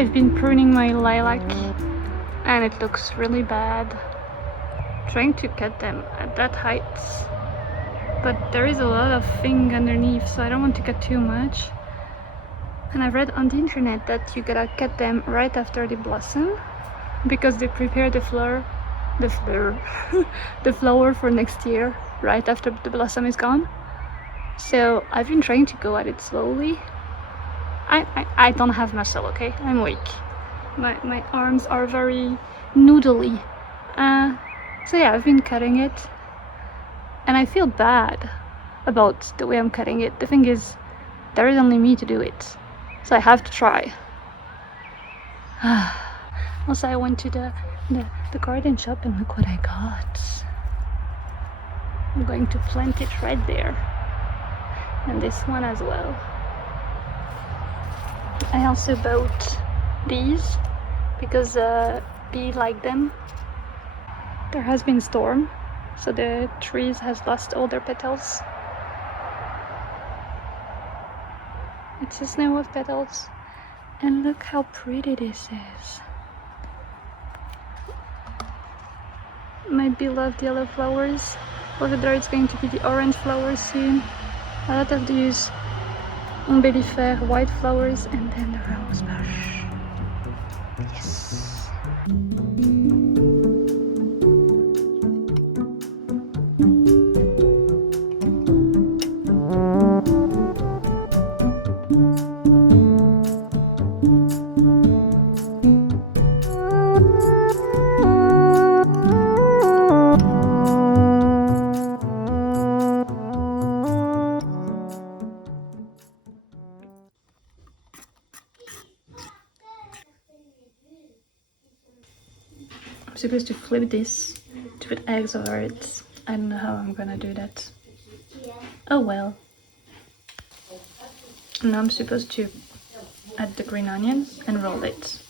I've been pruning my lilac and it looks really bad. Trying to cut them at that height, but there is a lot of thing underneath, so I don't want to cut too much. And I've read on the internet that you gotta cut them right after they blossom because they prepare the flower the flower for next year right after the blossom is gone. So I've been trying to go at it slowly. I don't have muscle, okay? I'm weak. My arms are very noodly. So yeah, I've been cutting it and I feel bad about the way I'm cutting it. The thing is, there is only me to do it, so I have to try. Also, I went to the garden shop and look what I got. I'm going to plant it right there, and this one as well. I also bought these because bees like them. There has been storm, so the trees has lost all their petals. It's a snow of petals, and look how pretty this is. My beloved yellow flowers. Over there it's going to be the orange flowers soon. A lot of these umbellifère white flowers, and then the rose bush. Yes. I'm supposed to flip this to put eggs over it. I don't know how I'm gonna do that. Oh well. Now I'm supposed to add the green onion and roll it.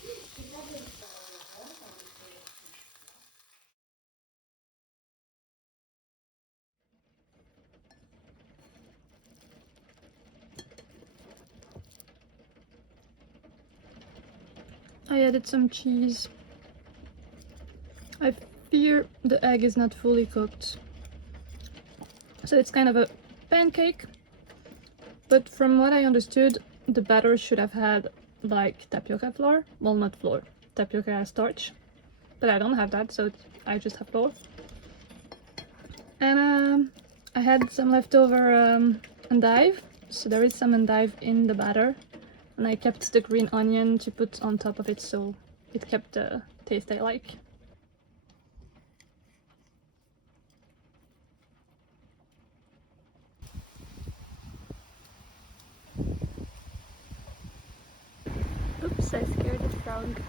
I added some cheese. I fear the egg is not fully cooked. So it's kind of a pancake, but from what I understood, the batter should have had like tapioca flour. Well, not flour, tapioca starch. But I don't have that, so I just have flour. And I had some leftover endive, so there is some endive in the batter. And I kept the green onion to put on top of it, so it kept the taste I like. Oops, I scared the frog.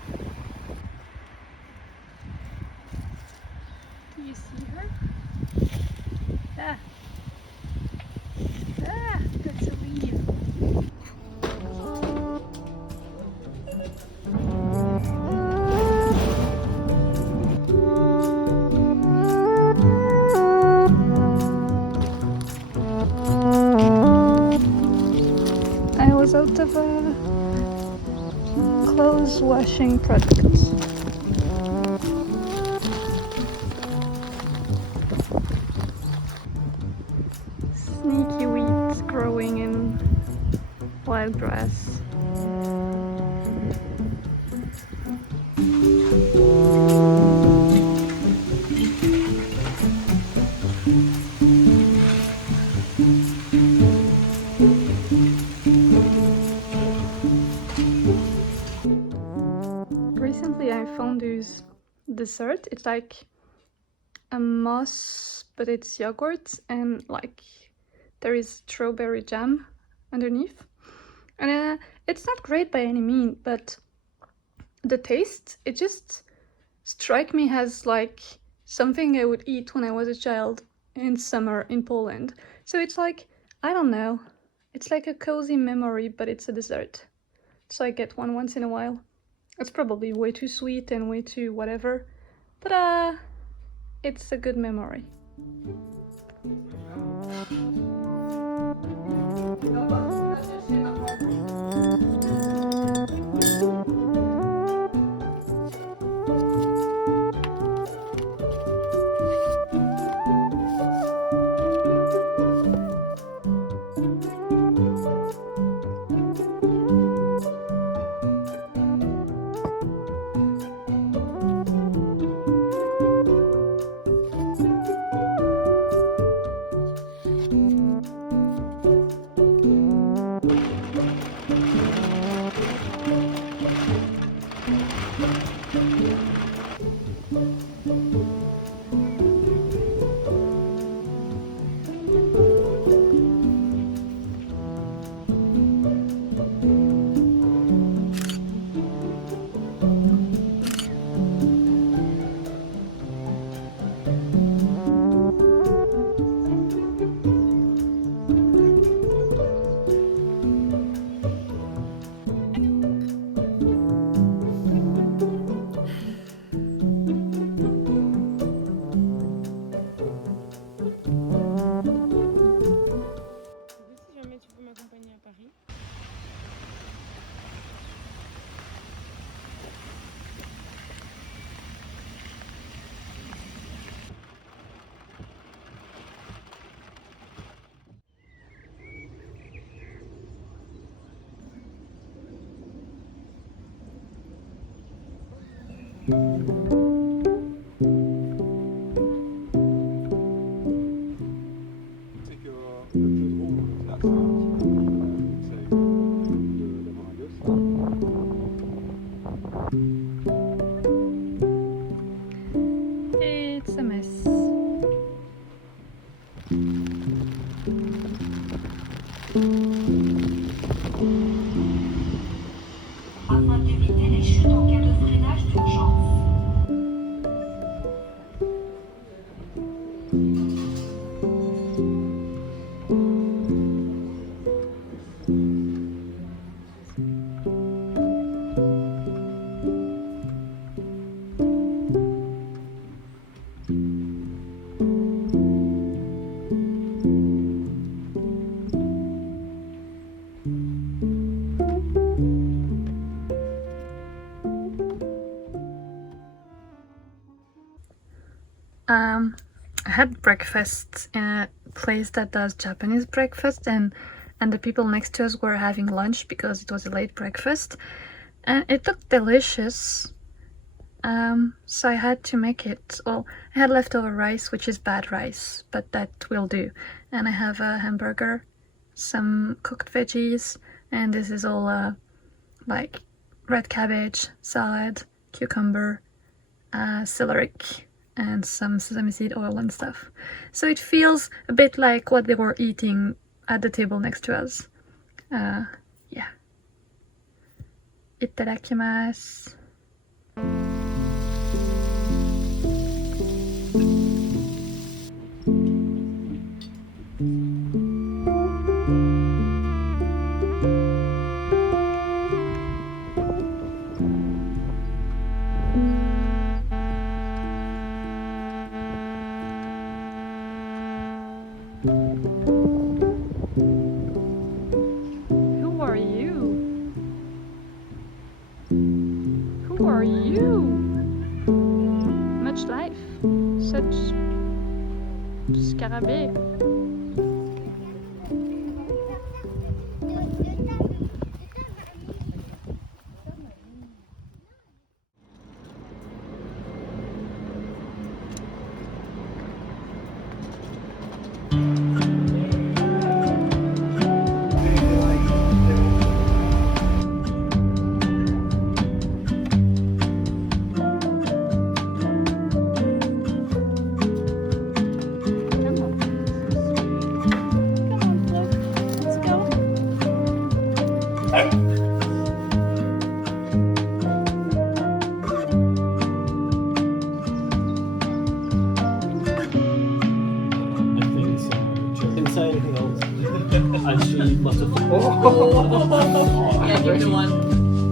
Do you see her? Ah! Ah! That's a leaf. I was out of clothes washing products. Sneaky weeds growing in wild grass. Recently I found this dessert. It's like a mousse, but it's yogurt and like there is strawberry jam underneath. And it's not great by any means, but the taste, it just strike me as like something I would eat when I was a child in summer in Poland. So it's like, I don't know, it's like a cozy memory, but it's a dessert. So I get one once in a while. It's probably way too sweet and way too whatever, but it's a good memory. It's a mess. Afin d'éviter les chutes en cas de freinage d'urgence. I had breakfast in a place that does Japanese breakfast, and the people next to us were having lunch because it was a late breakfast, and it looked delicious. So I had to make it. Well, I had leftover rice, which is bad rice, but that will do. And I have a hamburger, some cooked veggies, and this is all like red cabbage, salad, cucumber, celery, and some sesame seed oil and stuff. So it feels a bit like what they were eating at the table next to us. Yeah. Itadakimasu. Who are you? Who are you? Much life, such scarabée. And she must have. Yeah, give me one.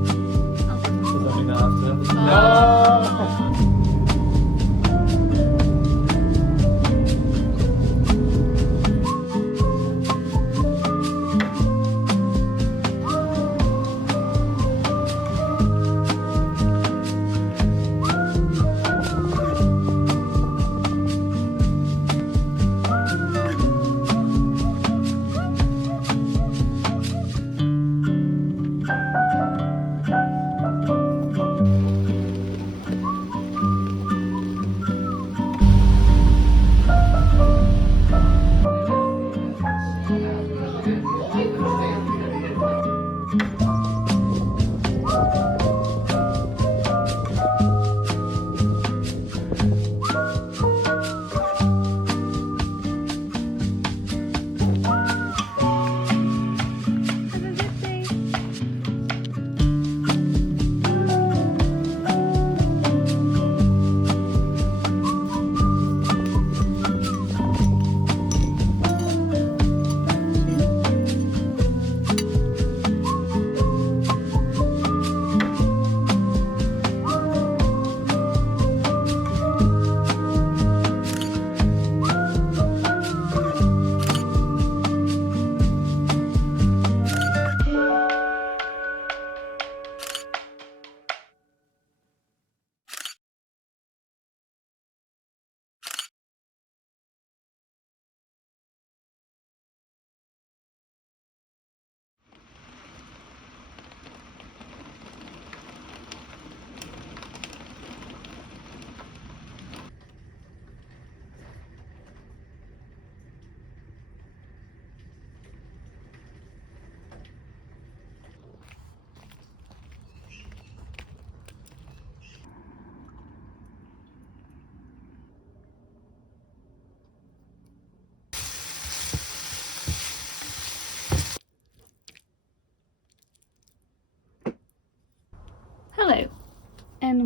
Does that mean I have to? No.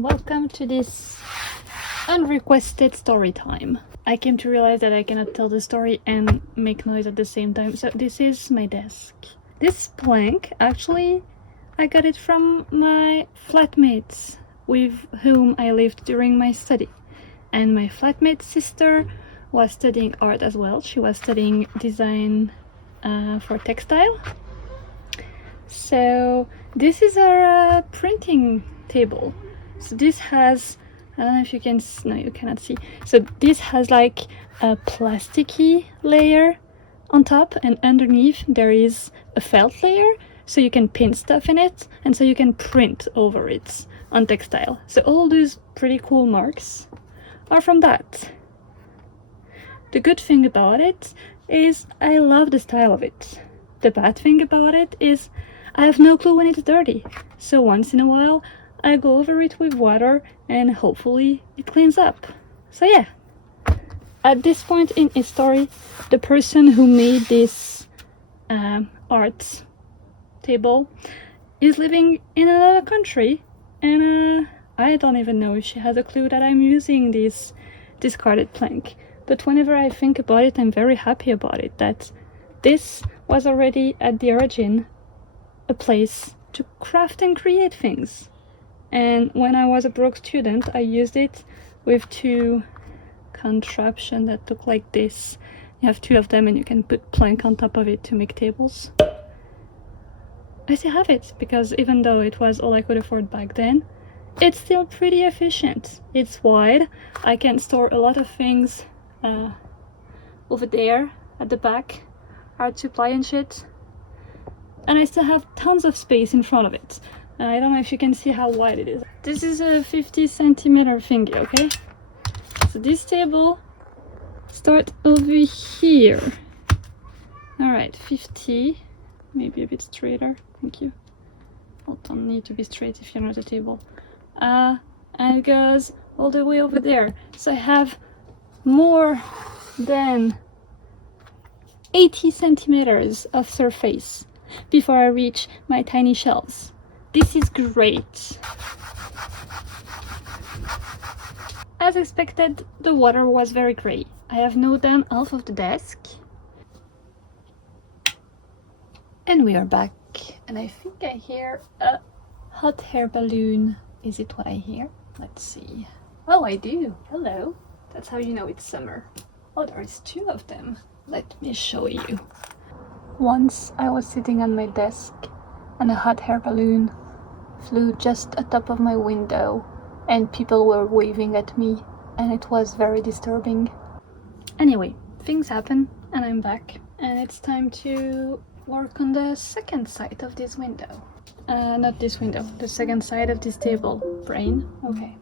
welcome to this unrequested story time. I came to realize that I cannot tell the story and make noise at the same time, so this is my desk. This plank, actually, I got it from my flatmates with whom I lived during my study. And my flatmate's sister was studying art as well. She was studying design for textile. So this is our printing table. So this has, I don't know if you can, no, you cannot see. So this has like a plasticky layer on top, and underneath there is a felt layer, so you can pin stuff in it, and so you can print over it on textile. So all those pretty cool marks are from that. The good thing about it is I love the style of it. The bad thing about it is I have no clue when it's dirty. So once in a while I go over it with water and hopefully it cleans up. So yeah, at this point in its story, the person who made this art table is living in another country, and I don't even know if she has a clue that I'm using this discarded plank. But whenever I think about it, I'm very happy about it, that this was already at the origin a place to craft and create things. And when I was a broke student, I used it with two contraptions that look like this. You have two of them and you can put plank on top of it to make tables. I still have it because even though it was all I could afford back then, it's still pretty efficient. It's wide. I can store a lot of things over there at the back, art supply and shit. And I still have tons of space in front of it. And I don't know if you can see how wide it is. This is a 50 centimeter thingy, okay? So this table starts over here. Alright, 50, maybe a bit straighter, thank you. Well, don't need to be straight if you're not a table. And it goes all the way over there. So I have more than 80 centimeters of surface before I reach my tiny shelves. This is great. As expected, the water was very grey. I have now done half of the desk. And we are back. And I think I hear a hot air balloon. Is it what I hear? Let's see. Oh, I do. Hello. That's how you know it's summer. Oh, there is two of them. Let me show you. Once I was sitting on my desk and a hot air balloon flew just atop of my window and people were waving at me and it was very disturbing. Anyway, things happen and I'm back and it's time to work on the second side of this window. Not this window, the second side of this table. Brain? Okay.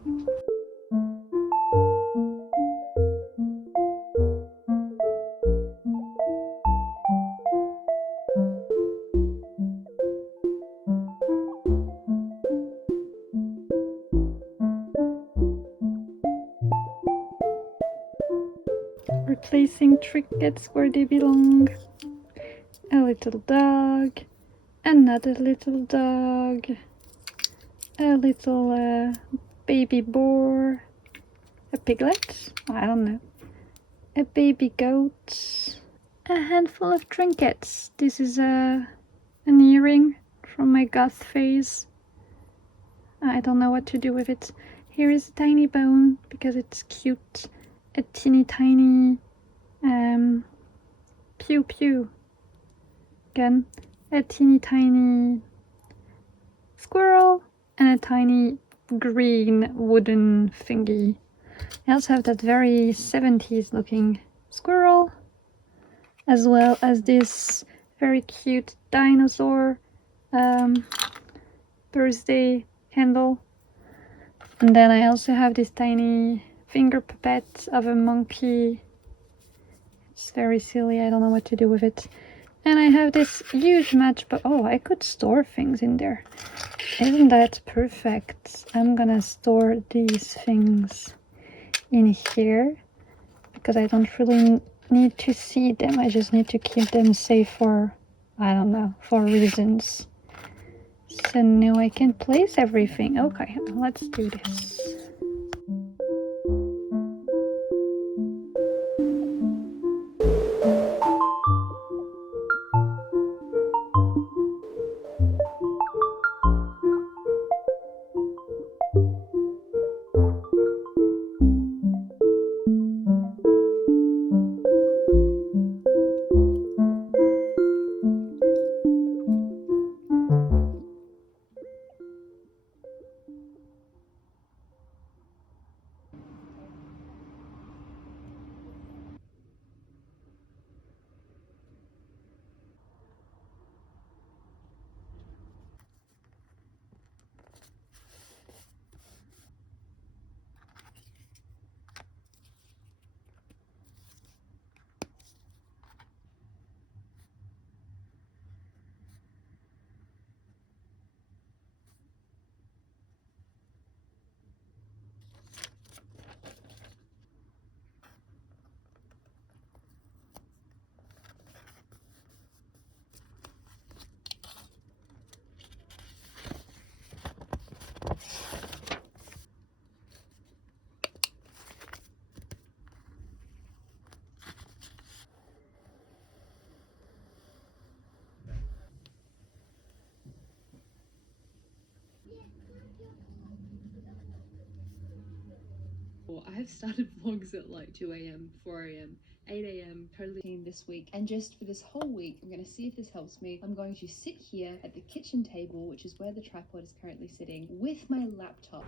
Replacing trinkets where they belong. A little dog, another little dog, a little baby boar, a piglet, I don't know, a baby goat, a handful of trinkets. This is an earring from my goth phase. I don't know what to do with it. Here is a tiny bone because it's cute, a teeny tiny pew pew. Again, a teeny tiny squirrel and a tiny green wooden thingy. I also have that very 70s looking squirrel, as well as this very cute dinosaur birthday candle. And then I also have this tiny finger puppet of a monkey. It's very silly, I don't know what to do with it. And I have this huge matchbox. Oh, I could store things in there. Isn't that perfect? I'm gonna store these things in here because I don't really need to see them. I just need to keep them safe for, I don't know, for reasons. So now I can place everything. Okay, let's do this. I've started vlogs at like 2 a.m, 4 a.m, 8 a.m, totally this week. And just for this whole week, I'm going to see if this helps me. I'm going to sit here at the kitchen table, which is where the tripod is currently sitting, with my laptop.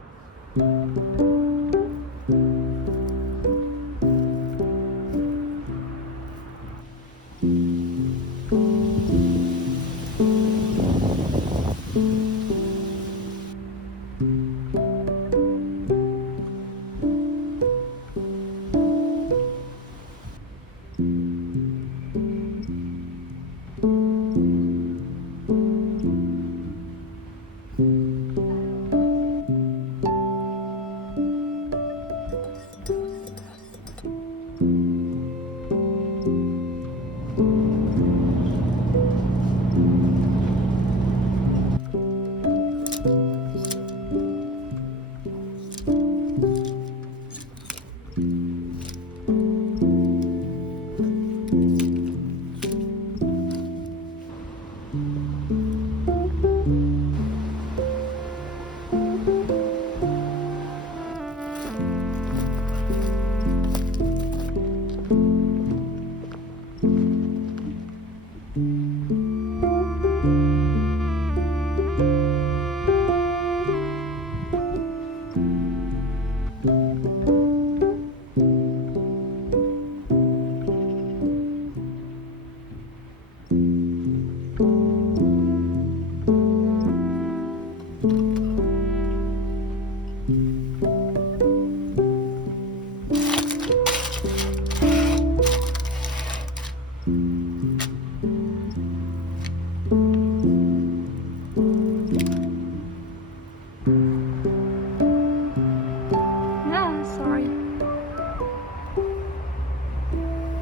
Sorry. I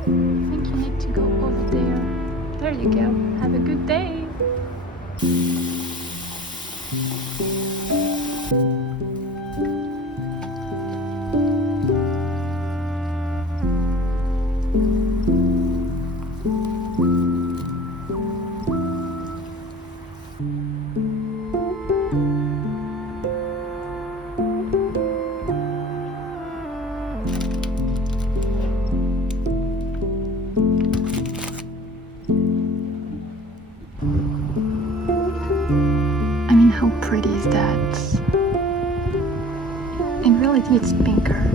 think you need to go over there. There you go. Have a good day. I mean, how pretty is that? In reality, it's pinker.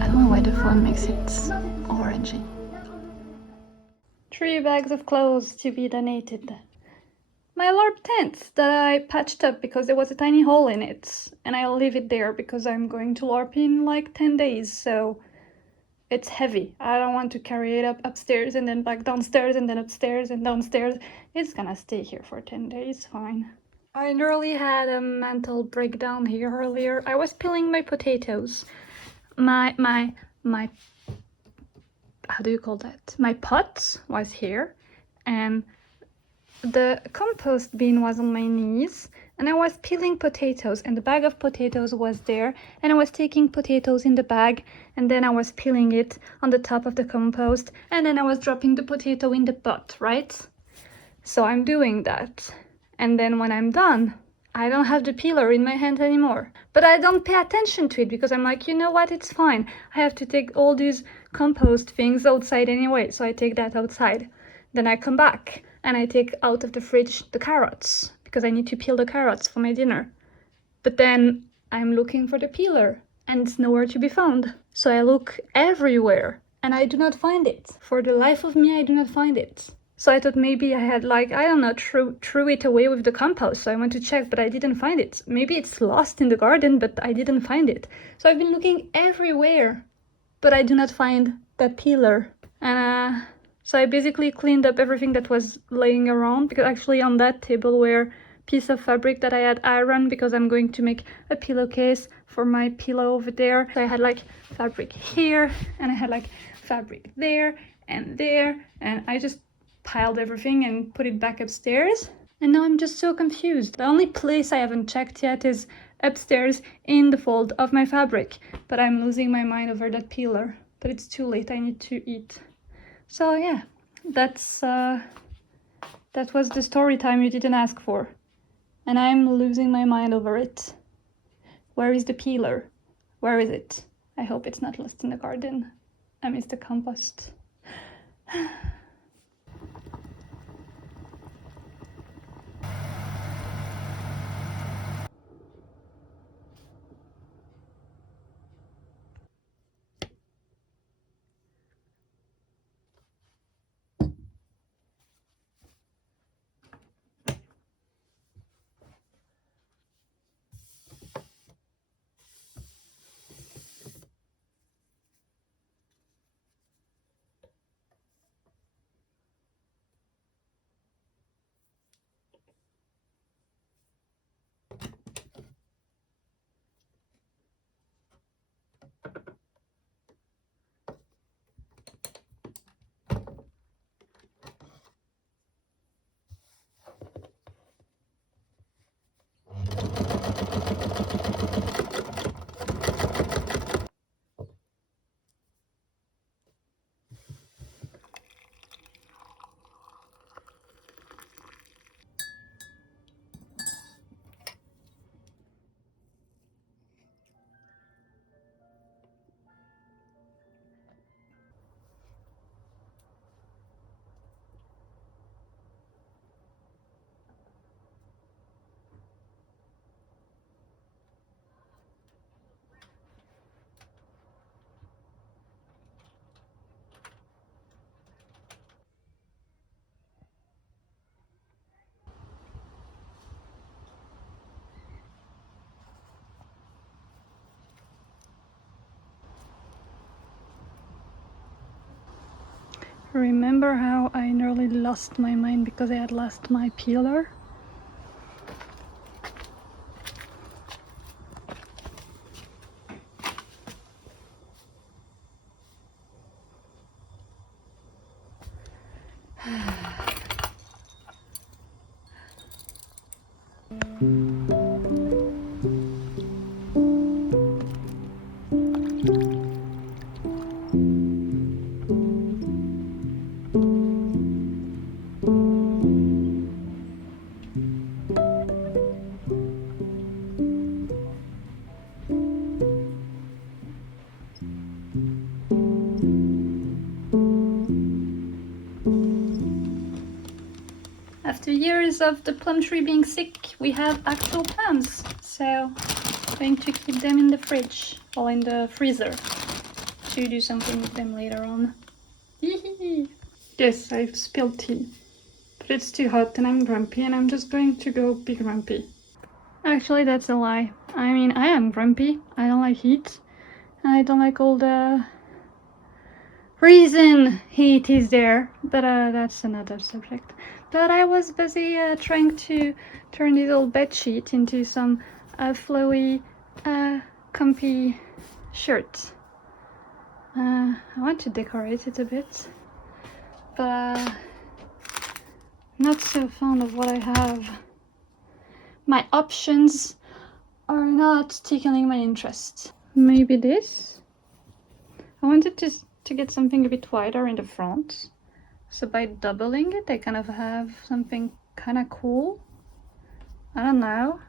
I don't know why the phone makes it orangey. 3 bags of clothes to be donated. My LARP tent that I patched up because there was a tiny hole in it, and I'll leave it there because I'm going to LARP in like 10 days, so it's heavy. I don't want to carry it up upstairs and then back downstairs and then upstairs and downstairs. It's gonna stay here for 10 days, fine. I nearly had a mental breakdown here earlier. I was peeling my potatoes. My how do you call that? My pot was here, and the compost bin was on my knees and I was peeling potatoes and the bag of potatoes was there and I was taking potatoes in the bag and then I was peeling it on the top of the compost and then I was dropping the potato in the pot, right? So I'm doing that. And then when I'm done, I don't have the peeler in my hand anymore. But I don't pay attention to it because I'm like, you know what, it's fine. I have to take all these compost things outside anyway, so I take that outside. Then I come back and I take out of the fridge the carrots because I need to peel the carrots for my dinner. But then I'm looking for the peeler and it's nowhere to be found. So I look everywhere and I do not find it. For the life of me, I do not find it. So I thought maybe I had like, I don't know, threw it away with the compost. So I went to check, but I didn't find it. Maybe it's lost in the garden, but I didn't find it. So I've been looking everywhere, but I do not find that peeler. And so I basically cleaned up everything that was laying around, because actually on that table were piece of fabric that I had ironed because I'm going to make a pillowcase for my pillow over there. So I had like fabric here and I had like fabric there, and I just piled everything and put it back upstairs. And now I'm just so confused. The only place I haven't checked yet is upstairs in the fold of my fabric, but I'm losing my mind over that peeler. But it's too late, I need to eat. So yeah, that was the story time you didn't ask for. And I'm losing my mind over it. Where is the peeler? Where is it? I hope it's not lost in the garden. I miss the compost. Remember how I nearly lost my mind because I had lost my peeler? After years of the plum tree being sick, we have actual plums. So I'm going to keep them in the fridge or in the freezer to do something with them later on. Yes, I've spilled tea, but it's too hot and I'm grumpy and I'm just going to go be grumpy. Actually, that's a lie. I mean, I am grumpy. I don't like heat. And I don't like all the reason heat is there, but that's another subject. But I was busy trying to turn this old bed sheet into some flowy, comfy shirt. I want to decorate it a bit, but not so fond of what I have. My options are not tickling my interest. Maybe this? I wanted to get something a bit wider in the front. So by doubling it, I kind of have something kind of cool. I don't know.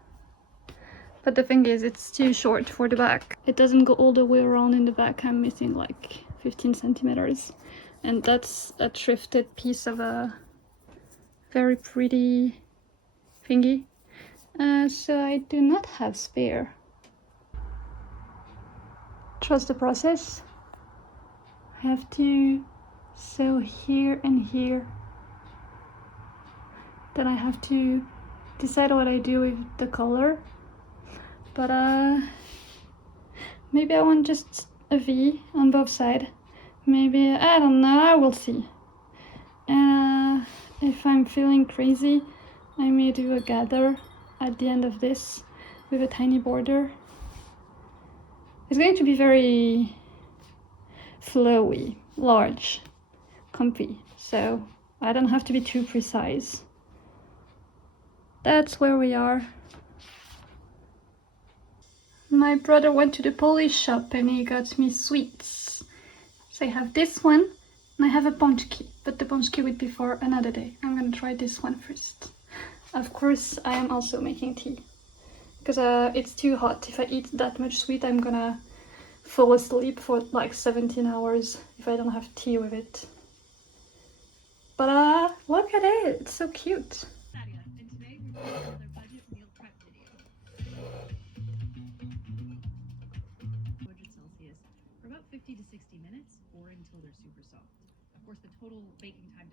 But the thing is, it's too short for the back. It doesn't go all the way around in the back. I'm missing like 15 centimeters. And that's a thrifted piece of a very pretty thingy. So I do not have spare. Trust the process. I have to sew here and here. Then I have to decide what I do with the color. But maybe I want just a V on both sides. Maybe, I don't know, I will see. And if I'm feeling crazy, I may do a gather at the end of this with a tiny border. It's going to be very flowy, large, comfy, so I don't have to be too precise. That's where we are. My brother went to the Polish shop and he got me sweets. So I have this one and I have a pączki, but the pączki would be for another day. I'm gonna try this one first. Of course, I am also making tea because it's too hot. If I eat that much sweet, I'm gonna fall asleep for like 17 hours if I don't have tea with it. But look at it, it's so cute. Celsius for about 50 to 60 minutes or until they're super soft. Of course, the total baking time.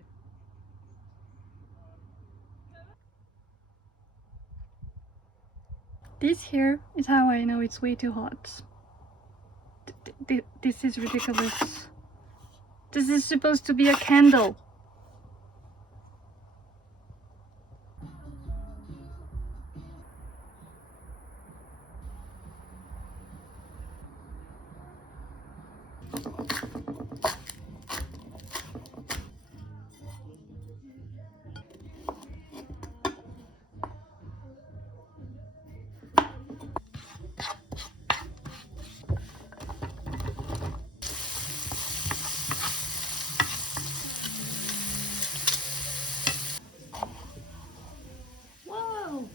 This here is how I know it's way too hot. This is ridiculous. This is supposed to be a candle. Whoa!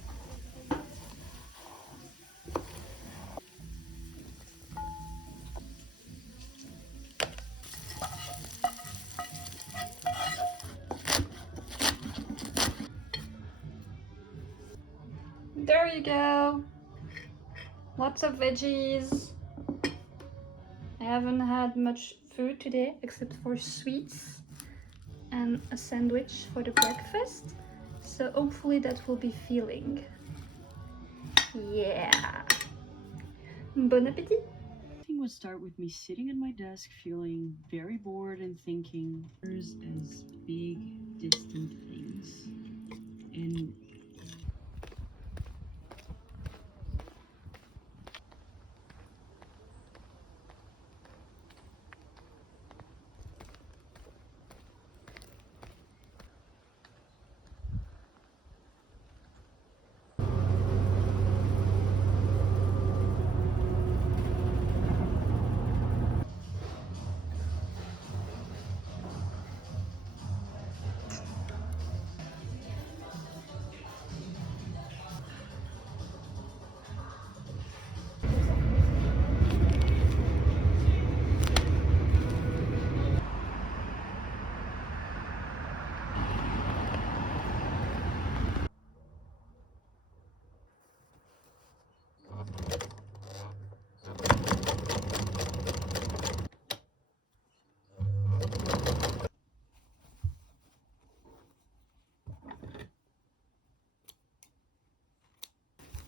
There you go. Lots of veggies. I haven't had much food today except for sweets and a sandwich for the breakfast. So hopefully that will be filling. Yeah. Bon appetit. Everything would start with me sitting at my desk feeling very bored and thinking as big distant things. And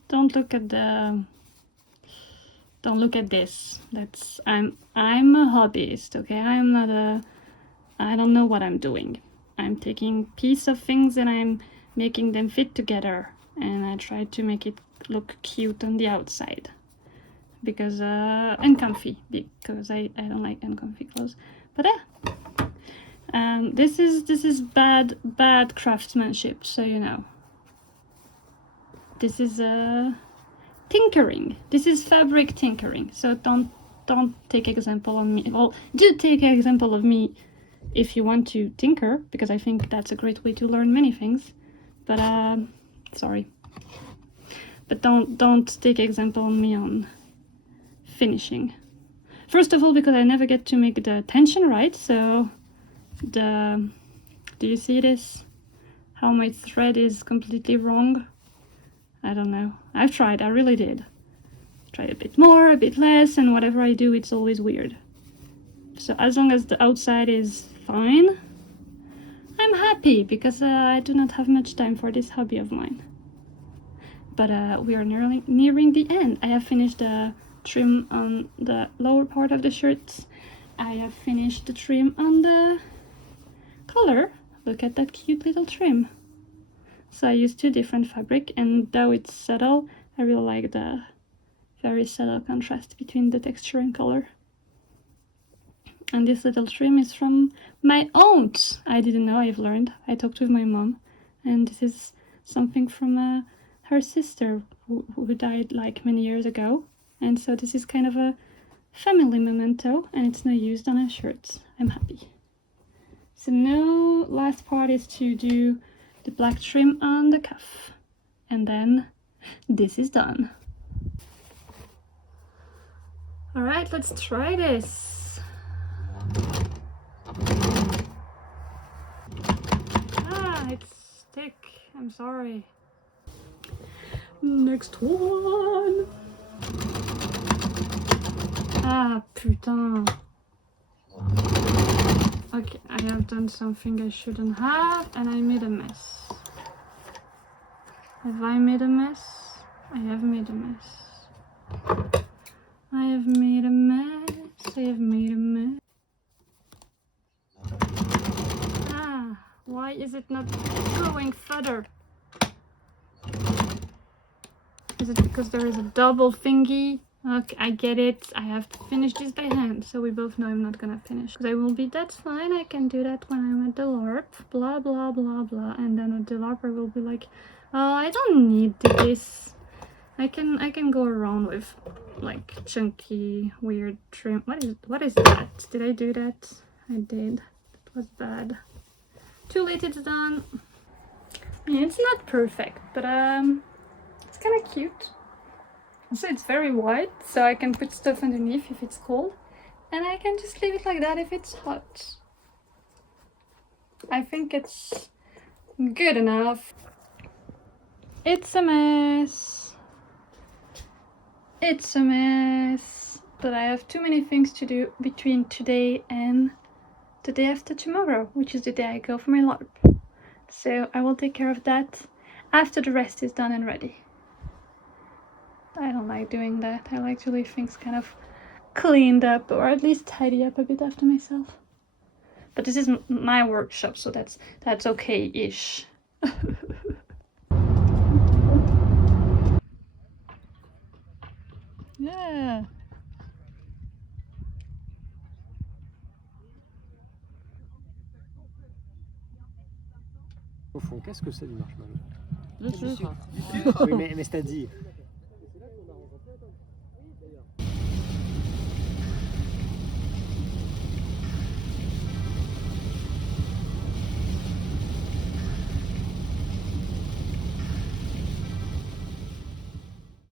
Don't look at the. Don't look at this. That's I'm a hobbyist, okay? I'm not a. I don't know what I'm doing. I'm taking piece of things and I'm making them fit together, and I try to make it look cute on the outside because and comfy because I don't like uncomfy clothes. But And this is bad craftsmanship, so you know. This is tinkering. This is fabric tinkering. So don't take example on me. Well, do take example of me if you want to tinker, because I think that's a great way to learn many things. But sorry. But don't take example on me on finishing. First of all, because I never get to make the tension right. So do you see this? How my thread is completely wrong? I don't know. I've tried, I really did. Tried a bit more, a bit less, and whatever I do, it's always weird. So as long as the outside is fine, I'm happy, because I do not have much time for this hobby of mine. But we are nearing the end. I have finished the trim on the lower part of the shirts. I have finished the trim on the collar. Look at that cute little trim. So I used 2 different fabric, and though it's subtle, I really like the very subtle contrast between the texture and color. And this little trim is from my aunt. I didn't know, I've learned. I talked with my mom, and this is something from her sister who died like many years ago. And so this is kind of a family memento, and it's now used on her shirts. I'm happy. So now last part is to do the black trim on the cuff, and then this is done. All right, let's try this. It's thick, I'm sorry. Next one. Ah, putain. Okay, I have done something I shouldn't have, and I made a mess. Have I made a mess? I have made a mess. I have made a mess. I have made a mess. Ah, why is it not going further? Is it because there is a double thingy? Okay, I get it. I have to finish this by hand, so we both know I'm not gonna finish. Because I will be, that's fine, I can do that when I'm at the LARP, blah blah blah blah, and then at the LARP I will be like, oh, I don't need this. I can go around with like chunky, weird trim. What is that? Did I do that? I did. It was bad. Too late, it's done. Yeah, it's not perfect, but it's kind of cute. Also, it's very wide, so I can put stuff underneath if it's cold, and I can just leave it like that if it's hot. I think it's good enough. It's a mess. It's a mess. But I have too many things to do between today and the day after tomorrow, which is the day I go for my LARP. So I will take care of that after the rest is done and ready. I don't like doing that. I like to leave things kind of cleaned up, or at least tidy up a bit after myself. But this is my workshop, so that's okay-ish. Yeah. Au fond, qu'est-ce que c'est du marshmallow? Le sucre. Oui, mais c'est-à-dire